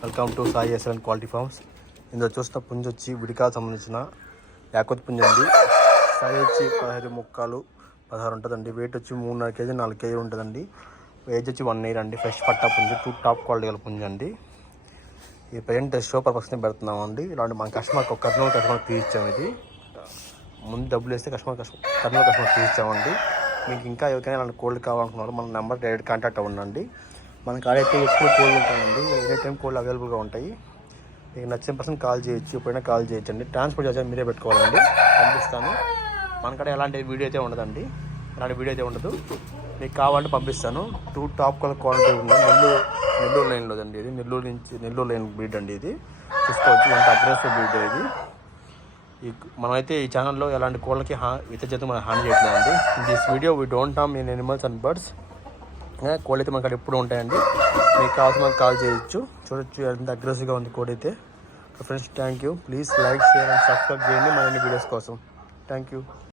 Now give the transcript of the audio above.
Welcome to Sai SL quality farms. ఇందులో చూసిన పుంజు వచ్చి విడికాకు సంబంధించిన యాకోత్ పుంజు అండి. సైజ్ వచ్చి 15 ముక్కాలు 16 ఉంటుందండి. వెయిట్ వచ్చి 3.5 కేజీ 4 కేజీ ఉంటుందండి. ఏజ్ వచ్చి 1 ఇయర్ అండి. ఫ్రెష్ పట్టా పుంజు, 2 టాప్ క్వాలిటీ గల పుంజు అండి. ఈ ప్రజెంట్ షో పర్పస్ని పెడుతున్నామండి. ఇలాంటి మన కస్టమర్కి ఒక కస్టమర్ తీసిచ్చాము. ఇది ముందు డబ్బులు వేస్తే కస్టమర్ తీసిచ్చామండి. మీకు ఇంకా ఎవరికైనా ఇలాంటి కోల్డ్ కావాలనుకున్నారు మన నెంబర్ డైరెక్ట్ కాంటాక్ట్ అవ్వండి. మన కాడైతే ఎక్కువ కోల్డ్ ఉంటాయండి. ఎనీ టైం కోల్డ్ అవైలబుల్గా ఉంటాయి. మీకు నచ్చిన పర్సన్ కాల్ చేయొచ్చు, ఎప్పుడైనా కాల్ చేయొచ్చండి. ట్రాన్స్పోర్ట్ చార్జెస్ మీరే పెట్టుకోవాలండి. పంపిస్తాను. మన కాడ ఎలాంటి వీడియో అయితే ఉండదండి, అలాంటి వీడియో అయితే ఉండదు. మీకు కావాలంటే పంపిస్తాను. 2 టాప్ క్వాలిటీ ఉంది. నెల్లూరు లైన్లో అండి. ఇది నెల్లూరు లైన్ బ్రీడ్ అండి. ఇది చూసుకోవచ్చు ఎంత అగ్రెసివ్ బ్రీడ్ ఇది. మనమైతే ఈ ఛానల్లో ఎలాంటి కోళ్ళకి ఇతర మనం హాని చేయట్లేదండి. This video we don't harm in animals and birds. కోడి అయితే మనకు ఎప్పుడు ఉంటాయండి. మీకు కావాల్సిన మనకు కాల్ చేయొచ్చు. చూడొచ్చు ఎంత అగ్రెసివ్గా ఉంది కోడి అయితే. Friends, thank you. Please like, share and subscribe చేయండి మరిన్ని వీడియోస్ కోసం. Thank you.